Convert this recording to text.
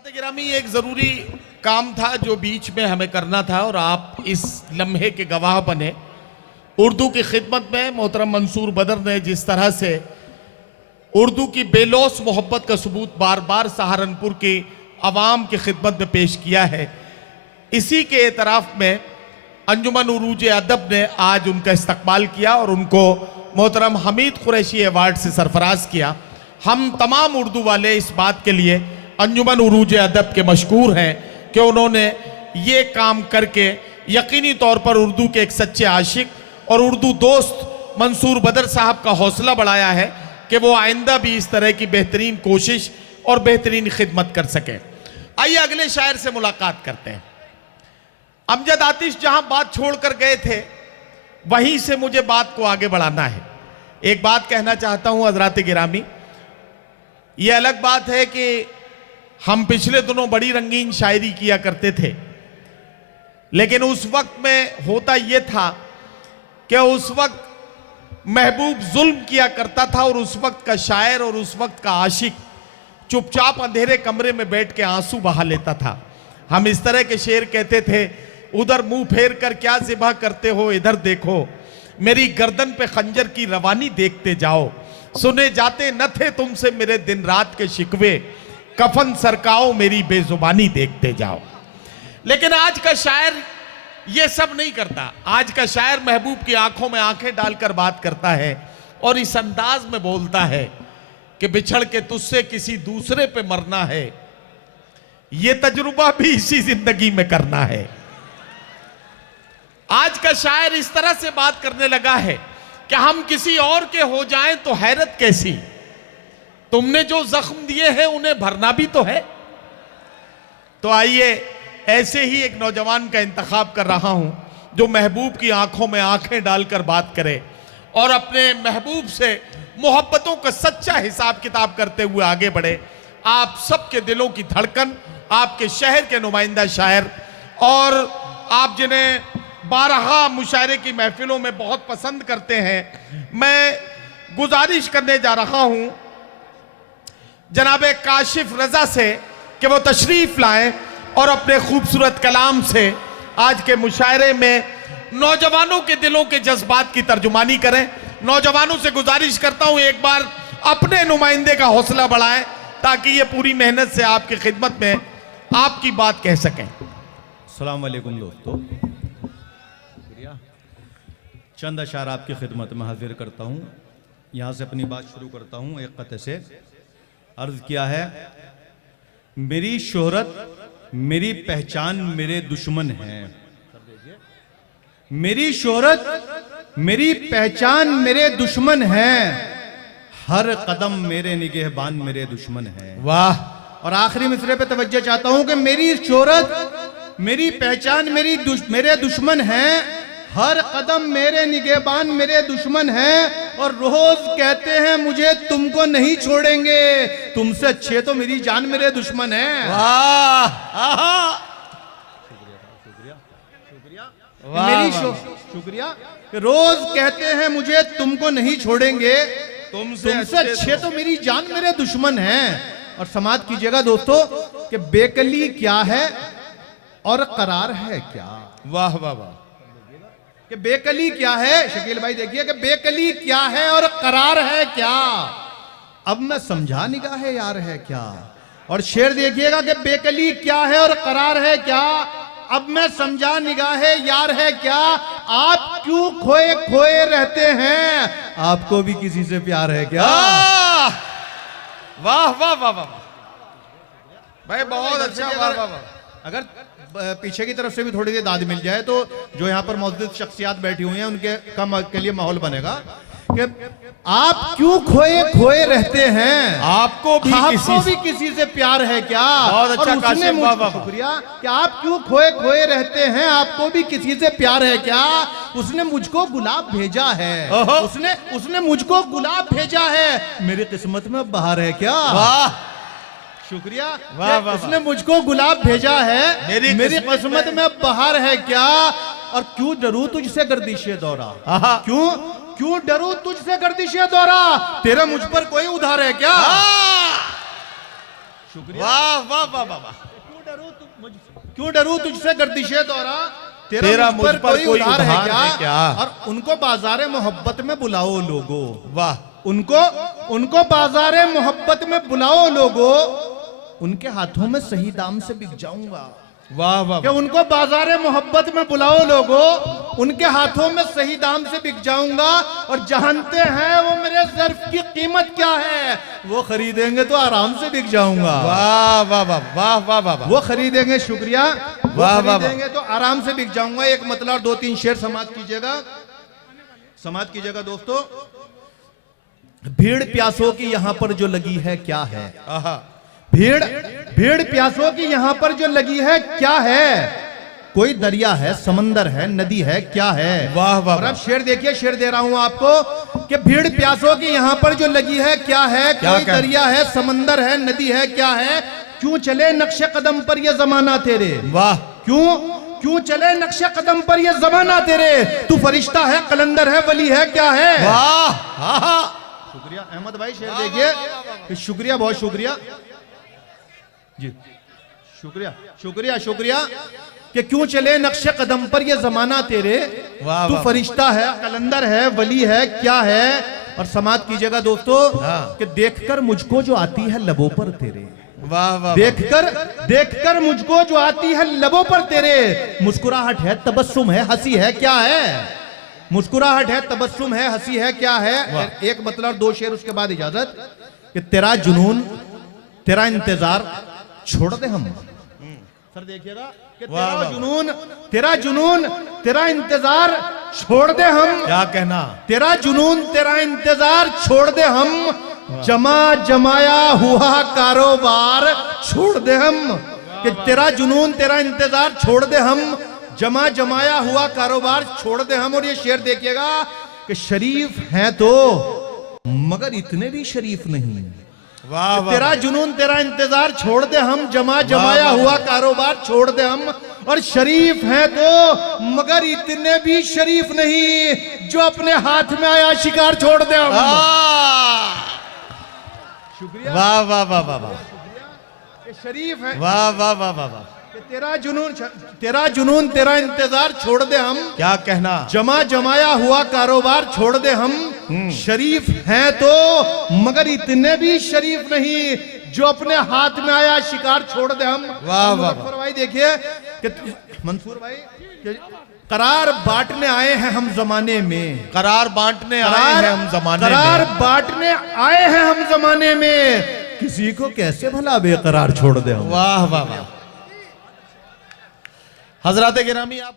हज़रात गिरामी, एक ज़रूरी काम था जो बीच में हमें करना था और आप इस लम्हे के गवाह बने। उर्दू की खिदमत में मोहतरम मंसूर बदर ने जिस तरह से उर्दू की बेलौस मोहब्बत का सबूत बार बार सहारनपुर की आवाम की खिदमत में पेश किया है, इसी के एतराफ़ में अंजुमन उरूज अदब ने आज उनका इस्तकबाल किया और उनको मोहतरम हमीद कुरैशी अवार्ड से सरफराज किया। हम तमाम उर्दू वाले इस बात के लिए अंजुमन उरूज अदब के मशकूर हैं कि उन्होंने ये काम करके यकीनी तौर पर उर्दू के एक सच्चे आशिक और उर्दू दोस्त मंसूर बदर साहब का हौसला बढ़ाया है कि वो आइंदा भी इस तरह की बेहतरीन कोशिश और बेहतरीन खिदमत कर सकें। आइए अगले शायर से मुलाकात करते हैं। अमजद आतिश जहां बात छोड़कर गए थे वहीं से मुझे बात को आगे बढ़ाना है। एक बात कहना चाहता हूं हज़रात गिरामी, यह अलग बात है कि हम पिछले दिनों बड़ी रंगीन शायरी किया करते थे, लेकिन उस वक्त में होता यह था कि उस वक्त महबूब जुल्म किया करता था और उस वक्त का शायर और उस वक्त का आशिक चुपचाप अंधेरे कमरे में बैठ के आंसू बहा लेता था। हम इस तरह के शेर कहते थे, उधर मुंह फेर कर क्या ज़िबा करते हो, इधर देखो मेरी गर्दन पे खंजर की रवानी देखते जाओ, सुने जाते न थे तुमसे मेरे दिन रात के शिकवे, कफन सरकाओ मेरी बेजुबानी देखते जाओ। लेकिन आज का शायर ये सब नहीं करता। आज का शायर महबूब की आंखों में आंखें डालकर बात करता है और इस अंदाज में बोलता है कि बिछड़ के तुझसे किसी दूसरे पे मरना है, ये तजुर्बा भी इसी जिंदगी में करना है। आज का शायर इस तरह से बात करने लगा है कि हम किसी और के हो जाएं तो हैरत कैसी, तुमने जो जख्म दिए हैं उन्हें भरना भी तो है। तो आइए ऐसे ही एक नौजवान का इंतखाब कर रहा हूं जो महबूब की आंखों में आंखें डालकर बात करे और अपने महबूब से मोहब्बतों का सच्चा हिसाब किताब करते हुए आगे बढ़े। आप सबके दिलों की धड़कन, आपके शहर के नुमाइंदा शायर और आप जिन्हें बारहा मुशायरे की महफिलों में बहुत पसंद करते हैं, मैं गुजारिश करने जा रहा हूं जनाबे काशिफ रजा से कि वो तशरीफ लाएं और अपने खूबसूरत कलाम से आज के मुशायरे में नौजवानों के दिलों के जज्बात की तर्जुमानी करें। नौजवानों से गुजारिश करता हूं एक बार अपने नुमाइंदे का हौसला बढ़ाएं ताकि ये पूरी मेहनत से आपकी खिदमत में आपकी बात कह सकें। अस्सलाम वालेकुम दोस्तों, चंद अशार आपकी खिदमत में हाजिर करता हूँ। यहाँ से अपनी बात शुरू करता हूँ। एक कते से अर्ज किया है, मेरी शोहरत मेरी पहचान मेरे दुश्मन हैं, मेरी शोहरत मेरी पहचान मेरे दुश्मन हैं, हर कदम मेरे निगहबान मेरे दुश्मन हैं। वाह। और आखिरी मिसरे पे तवज्जो चाहता हूं कि मेरी शोहरत मेरी पहचान मेरे दुश्मन हैं, हर कदम मेरे निगहबान मेरे दुश्मन हैं, और रोज कहते हैं मुझे तुमको नहीं छोड़ेंगे, तुमसे अच्छे तो मेरी जान मेरे दुश्मन हैं। वाह। मेरी शुक्रिया। रोज कहते हैं मुझे तुमको नहीं छोड़ेंगे, तुमसे अच्छे तो मेरी जान मेरे दुश्मन हैं। और समाज कीजिएगा दोस्तों कि बेकली क्या है और करार है क्या। वाह वाह वाह। कि बेकली क्या है, शकील भाई देखिए कि बेकली क्या है और करार है क्या, अब मैं समझा निगाह यार है क्या। और शेर देखिएगा कि बेकली क्या है और करार है क्या, अब मैं समझा निगाह यार है क्या, आप क्यों खोए खोए रहते हैं, आपको भी किसी से प्यार है क्या। वाह वाह वाह वाह भाई, बहुत अच्छा। वाह वाह वाह। अगर पीछे की तरफ से भी थोड़ी देर दाद मिल जाए तो जो यहाँ पर मौजूद शख्सियात बैठी हुई हैं उनके कम के लिए माहौल बनेगा कि आप क्यों खोए खोए रहते हैं, आपको भी किसी से प्यार है क्या। बहुत अच्छा काशिफ, शुक्रिया। कि आप क्यों खोए खोए रहते हैं, आपको भी किसी से प्यार है क्या, उसने मुझको गुलाब भेजा है, उसने मुझको गुलाब भेजा है, मेरी किस्मत में बहार है क्या। वाह शुक्रिया। वाह वाह। उसने मुझको गुलाब भेजा है, मेरी किस्मत में बहार है क्या। और क्यों डरूं तुझसे गर्दिशे दौरा, क्यों डरूं तुझसे गर्दिशे दौरा, तेरा मुझ पर कोई उधार है क्या। शुक्रिया। वाह वाह वाह वाह वाह। क्यों डरूं तुझसे गर्दिशे दौरा, तेरा मुझ पर कोई उधार है क्या? और उनको बाजारे मोहब्बत में बुलाओ लोगो, वाह। उनको बाजारे मोहब्बत में बुलाओ लोगो, उनके हाथों में सही दाम से बिक जाऊंगा। वाह वाह कि उनको बाजारे मोहब्बत में बुलाओ लोगो, उनके हाथों में सही दाम से बिक जाऊंगा। और जानते हैं वो मेरे ज़र्फ की कीमत क्या है, वो खरीदेंगे तो आराम से बिक जाऊंगा। वाह वाह वाह वाह वाह वाह। वो खरीदेंगे, शुक्रिया, वो वाह, वाह, खरीदेंगे तो आराम से बिक जाऊंगा। एक मतलब और 2-3 शेर समाप्त कीजिएगा दोस्तों। भीड़ प्यासों की यहां पर जो लगी है क्या है, भीड़ प्यासों की यहां पर जो लगी है क्या है, कोई दरिया है, समंदर है, नदी है, क्या है। वाह वाह। और अब शेर देखिए, शेर दे रहा हूं आपको कि भीड़ प्यासों की यहां पर जो लगी है क्या है, कोई दरिया है, समंदर है, नदी है, क्या है। क्यों चले नक्शे कदम पर ये जमाना तेरे, वाह। क्यों चले नक्शे कदम पर ये जमाना तेरे, तू फरिश्ता है, कलंदर है, वली है, क्या है। वाह। शुक्रिया अहमद भाई, शेर देखिए। शुक्रिया, बहुत शुक्रिया जी, शुक्रिया कि क्यों चले नक्शे कदम पर ये जमाना तेरे, तू फरिश्ता है, कलंदर है, वली है, क्या है। और समाप्त कीजिएगा दोस्तों कि देखकर मुझको जो आती है लबों पर तेरे, वाह वाह। देखकर मुझको जो आती है लबों पर तेरे, मुस्कुराहट है, तबस्सुम है, हंसी है, क्या है। मुस्कुराहट है, तबस्सुम है, हंसी है, क्या है। एक मतलब 2 शेर उसके बाद इजाजत कि तेरा तेरा इंतजार छोड़ दे हम। सर देखिएगा कि तेरा जुनून तेरा इंतजार छोड़ दे हम, क्या कहना। तेरा जुनून तेरा इंतजार छोड़ दे हम, जमाया हुआ कारोबार छोड़ दे हम। कि तेरा जुनून तेरा इंतजार छोड़ दे हम, जमाया हुआ कारोबार छोड़ दे हम। और ये शेर देखिएगा कि शरीफ हैं तो मगर इतने भी शरीफ नहीं। वाह वाह। तेरा जुनून तेरा इंतजार छोड़ दे हम, जमाया हुआ कारोबार छोड़ दे हम। और शरीफ हैं तो मगर इतने भी शरीफ नहीं, जो अपने हाथ में आया शिकार छोड़ दे हम। शुक्रिया। वाह वाह वाह वाह वाह। शरीफ है। वाह वाह वाह वाह वाह। तेरा जुनून तेरा इंतजार छोड़ दे हम, क्या कहना। जमाया हुआ कारोबार छोड़ दे हम। शरीफ हैं तो मगर इतने भी शरीफ नहीं, जो अपने हाथ में आया शिकार छोड़ दे हम। वाह वाह। मंसूर भाई देखिए कि मंसूर भाई करार बांटने आए हैं हम जमाने में, करार बांटने आए हैं हम जमाने में, करार बांटने आए हैं हम जमाने में, किसी को कैसे भला बेकरार छोड़ दे हम। वाह वाह वाह। हजरात गिरामी आप